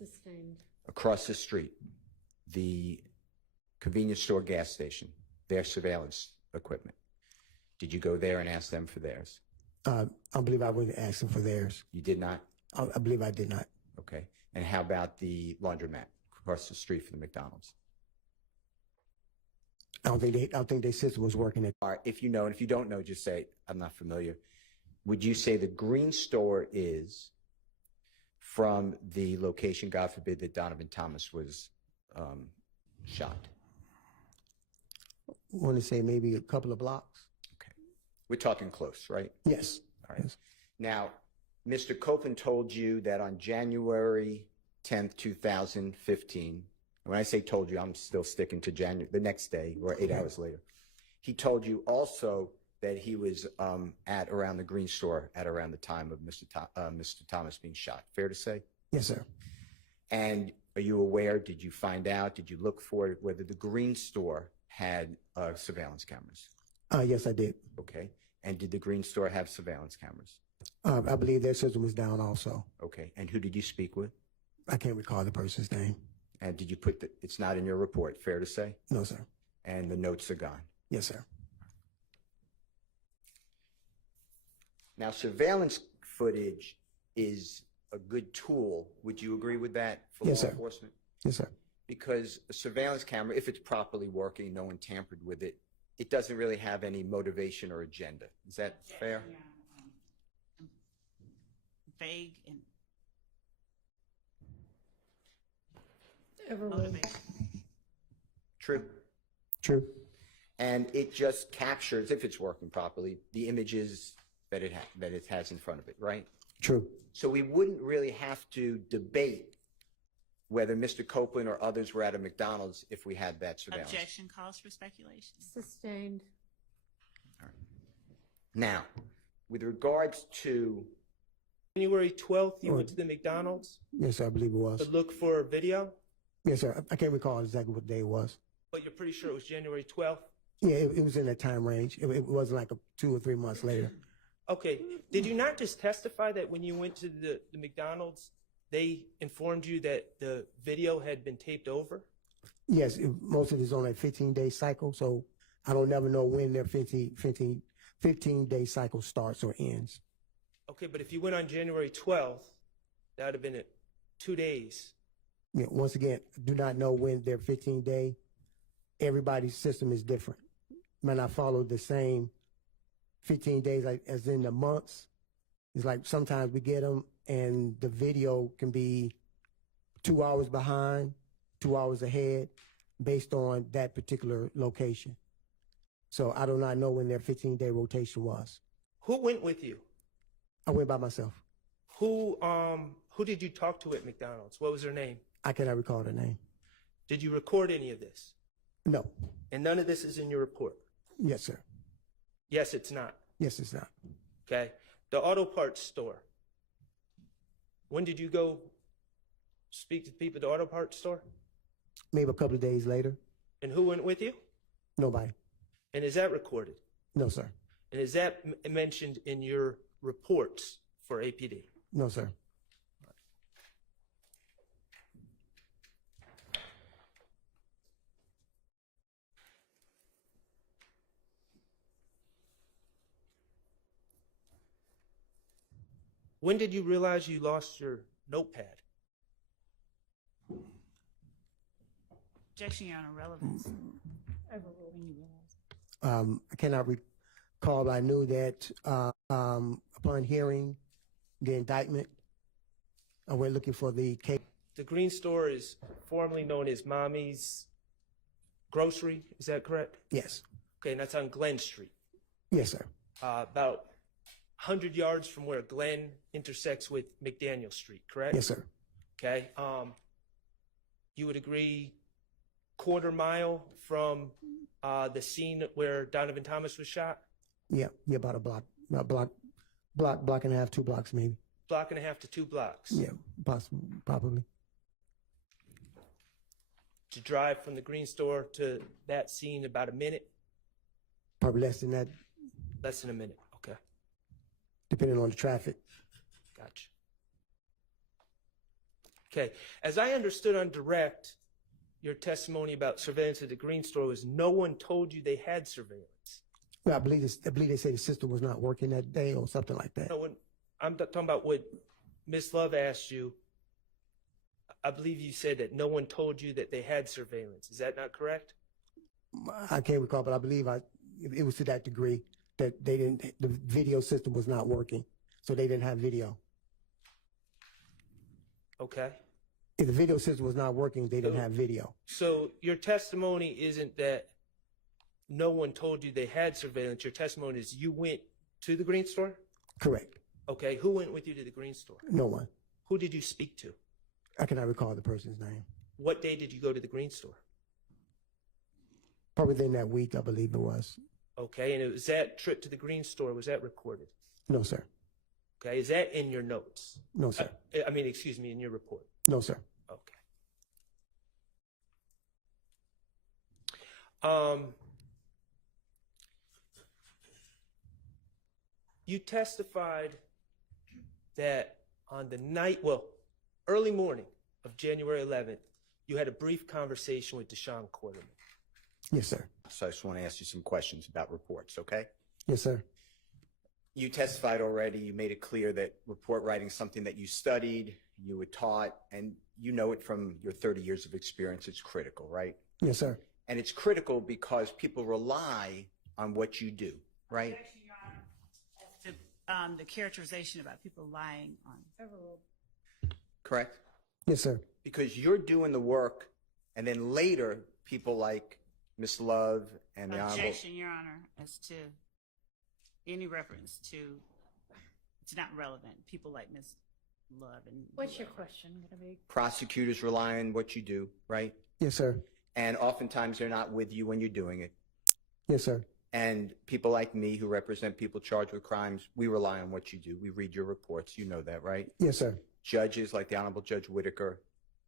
Sustained. Across the street, the convenience store, gas station, their surveillance equipment. Did you go there and ask them for theirs? I believe I would ask them for theirs. You did not? I believe I did not. Okay. And how about the laundromat across the street from the McDonald's? I don't think their system was working. All right, if you know, and if you don't know, just say, I'm not familiar. Would you say the green store is from the location, God forbid, that Donovan Thomas was shot? I want to say maybe a couple of blocks. Okay. We're talking close, right? Yes. All right. Yes. Now, Mr. Copeland told you that on January 10th, 2015, when I say told you, I'm still sticking to the next day or 8 hours later. He told you also that he was at around the green store at around the time of Mr. Thomas being shot. Fair to say? Yes, sir. And are you aware, did you find out, did you look for it, whether the green store had surveillance cameras? Yes, I did. Okay. And did the green store have surveillance cameras? I believe their system was down also. Okay. And who did you speak with? I can't recall the person's name. And did you put it's not in your report, fair to say? No, sir. And the notes are gone? Yes, sir. Now, surveillance footage is a good tool. Would you agree with that for Yes, law sir. enforcement? Yes, sir. Because a surveillance camera, if it's properly working, no one tampered with it, it doesn't really have any motivation or agenda. Is that fair? Yeah, vague and motivation. True. True. And it just captures, if it's working properly, the images that it has in front of it, right? True. So we wouldn't really have to debate whether Mr. Copeland or others were at a McDonald's if we had that surveillance. Objection calls for speculation. Sustained. All right. Now, with regards to January 12th, you went to the McDonald's Yes, sir. I believe it was. to look for a video, Yes, sir. I can't recall exactly what day it was. but you're pretty sure it was January 12th? Yeah, it was in that time range. It wasn't like 2 or 3 months later. Okay. Did you not just testify that when you went to the McDonald's, they informed you that the video had been taped over? Yes, most of it's on a 15-day cycle, so I don't never know when their 15-day cycle starts or ends. Okay, but if you went on January 12th, that would have been 2 days. Yeah, once again, do not know when their 15-day. Everybody's system is different. May not follow the same 15 days like as in the months. It's like sometimes we get them and the video can be 2 hours behind, 2 hours ahead based on that particular location. So I do not know when their 15-day rotation was. Who went with you? I went by myself. Who did you talk to at McDonald's? What was their name? I cannot recall the name. Did you record any of this? No. And none of this is in your report? Yes, sir. Yes, it's not. Yes, it's not. Okay. The auto parts store. When did you go speak to the people at the auto parts store? Maybe a couple of days later. And who went with you? Nobody. And is that recorded? No, sir. And is that mentioned in your reports for APD? No, sir. When did you realize you lost your notepad? Objection, Your Honor, relevance. When you realize. I cannot recall. I knew that upon hearing the indictment, I went looking for the case. The green store is formerly known as Mommy's Grocery. Is that correct? Yes. Okay, and that's on Glen Street. Yes, sir. About 100 yards from where Glen intersects with McDaniel Street, correct? Yes, sir. Okay. You would agree quarter mile from the scene where Donovan Thomas was shot? Yeah, about a block and a half, 2 blocks maybe. Block and a half to 2 blocks. Yeah, possibly, probably. To drive from the green store to that scene about a minute? Probably less than that, Less than a minute. Okay. depending on the traffic. Gotcha. Okay. As I understood on direct, your testimony about surveillance at the Green Store was no one told you they had surveillance. Well, I believe they say the system was not working that day or something like that. No, I'm talking about what Ms. Love asked you. I believe you said that no one told you that they had surveillance. Is that not correct? I can't recall, but I believe it was to that degree that the video system was not working, so they didn't have video. Okay. If the video system was not working, they didn't have video. So your testimony isn't that no one told you they had surveillance. Your testimony is you went to the Green Store? Correct. Okay. Who went with you to the Green Store? No one. Who did you speak to? I cannot recall the person's name. What day did you go to the Green Store? Probably within that week, I believe it was. Okay. And it was that trip to the Green Store, was that recorded? No, sir. Okay. Is that in your notes? No, sir. I mean, excuse me, in your report? No, sir. Okay. You testified that on the night, well, early morning of January 11th, you had a brief conversation with Deshaun Quarterman. Yes, sir. So I just want to ask you some questions about reports, okay? Yes, sir. You testified already. You made it clear that report writing is something that you studied, you were taught, and you know it from your 30 years of experience. It's critical, right? Yes, sir. And it's critical because people rely on what you do, right? The characterization about people lying on. Correct? Yes, sir. Because you're doing the work, and then later, people like Ms. Love and the Honorable. Objection, Your Honor, as to any reference to, it's not relevant. People like Ms. Love and. What's your question gonna be? Prosecutors rely on what you do, right? Yes, sir. And oftentimes they're not with you when you're doing it. Yes, sir. And people like me who represent people charged with crimes, we rely on what you do. We read your reports. You know that, right? Yes, sir. Judges like the Honorable Judge Whitaker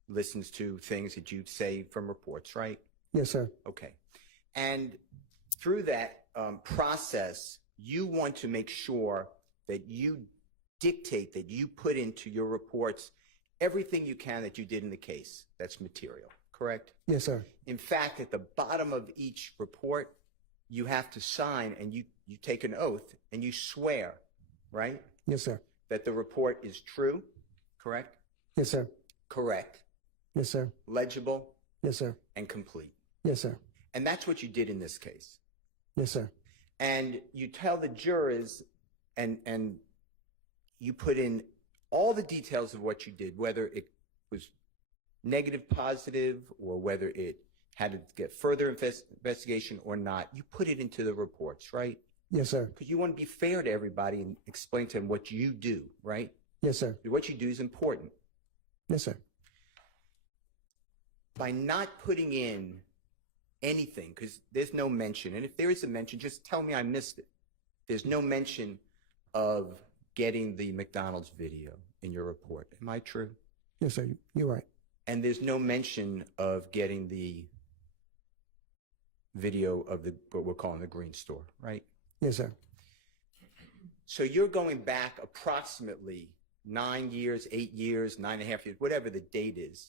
listens to things that you say from reports, right? Yes, sir. Okay. And through that process, you want to make sure that you dictate, that you put into your reports everything you can that you did in the case. That's material, correct? Yes, sir. In fact, at the bottom of each report, you have to sign and you take an oath and you swear, right? Yes, sir. That the report is true, correct? Yes, sir. Correct, Yes, sir. legible, Yes, sir. and complete. Yes, sir. And that's what you did in this case. Yes, sir. And you tell the jurors and you put in all the details of what you did, whether it was negative, positive, or whether it had to get further investigation or not. You put it into the reports, right? Yes, sir. Because you want to be fair to everybody and explain to them what you do, right? Yes, sir. What you do is important. Yes, sir. By not putting in anything, because there's no mention, and if there is a mention, just tell me I missed it. There's no mention of getting the McDonald's video in your report. Am I true? Yes, sir. You're right. And there's no mention of getting the video of what we're calling the Green Store, right? Yes, sir. So you're going back approximately 9 years, 8 years, 9.5 years, whatever the date is,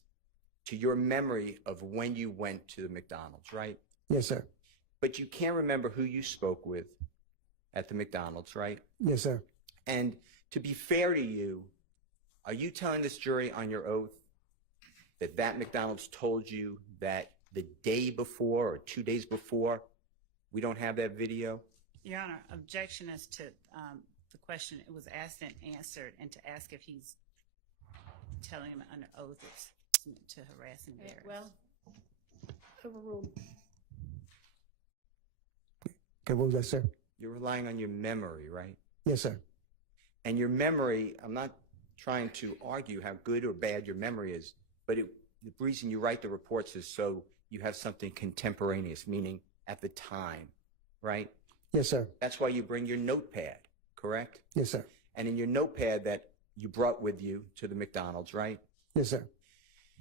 to your memory of when you went to the McDonald's, right? Yes, sir. But you can't remember who you spoke with at the McDonald's, right? Yes, sir. And to be fair to you, are you telling this jury on your oath that McDonald's told you that the day before or 2 days before, we don't have that video? Your Honor, objection as to the question. It was asked and answered, and to ask if he's telling him under oath it's to harass and embarrass. Well, overruled. Okay, what was that, sir? You're relying on your memory, right? Yes, sir. And your memory, I'm not trying to argue how good or bad your memory is, but the reason you write the reports is so you have something contemporaneous, meaning at the time, right? Yes, sir. That's why you bring your notepad, correct? Yes, sir. And in your notepad that you brought with you to the McDonald's, right? Yes, sir.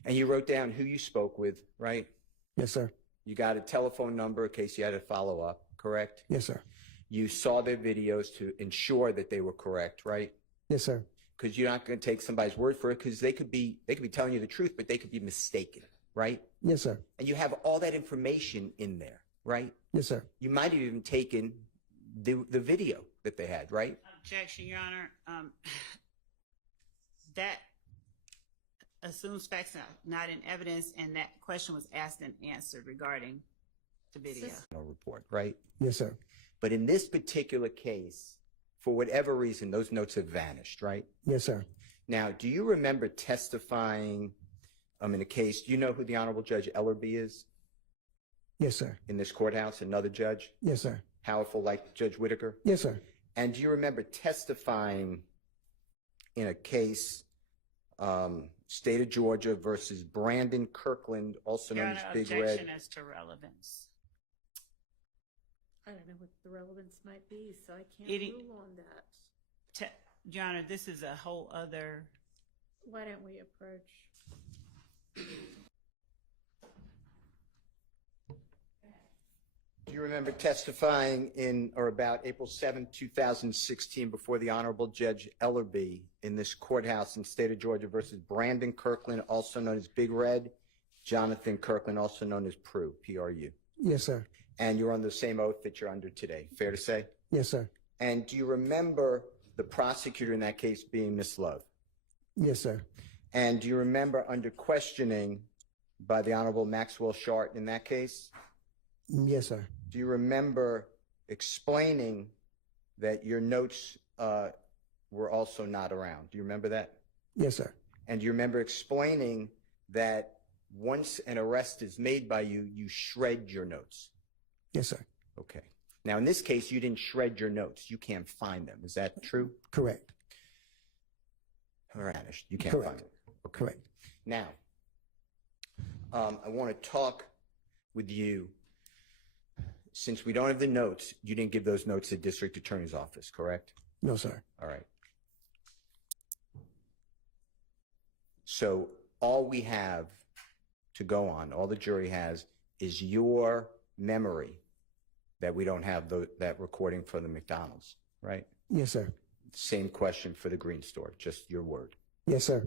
And you wrote down who you spoke with, right? Yes, sir. You got a telephone number in case you had to follow up, correct? Yes, sir. You saw their videos to ensure that they were correct, right? Yes, sir. because you're not going to take somebody's word for it, because they could be telling you the truth, but they could be mistaken, right? Yes, sir. And you have all that information in there, right? Yes, sir. You might have even taken the video that they had, right? Objection, Your Honor. That assumes facts not in evidence, and that question was asked and answered regarding the video. No report, right? Yes, sir. But in this particular case, for whatever reason, those notes have vanished, right? Yes, sir. Now, do you remember testifying in a case? Do you know who the Honorable Judge Ellerby is Yes, sir. in this courthouse? Another judge, Yes, sir. powerful like Judge Whitaker? Yes, sir. And do you remember testifying in a case, State of Georgia versus Brandon Kirkland, also Your known Honor, as Big objection Red? as to relevance. I don't know what the relevance might be, so I can't It- rule on that. Your Honor, this is a whole other. Why don't we approach? Do you remember testifying in or about April 7, 2016 before the Honorable Judge Ellerby in this courthouse in State of Georgia versus Brandon Kirkland, also known as Big Red, Jonathan Kirkland, also known as Prue, P-R-U? Yes, sir. And you're under the same oath that you're under today, fair to say? Yes, sir. And do you remember the prosecutor in that case being Miss Love? Yes, sir. And do you remember under questioning by the Honorable Maxwell Shart in that case? Yes, sir. Do you remember explaining that your notes were also not around? Do you remember that? Yes, sir. And do you remember explaining that once an arrest is made by you, you shred your notes? Yes, sir. Okay. Now, in this case, you didn't shred your notes. You can't find them. Is that true? Correct. Or vanished. You can't Correct. find them. Okay. Correct. Now, I want to talk with you. Since we don't have the notes, you didn't give those notes to the district attorney's office, correct? No, sir. All right. So all we have to go on, all the jury has, is your memory that we don't have that recording for the McDonald's, right? Yes, sir. Same question for the green store, just your word. Yes, sir.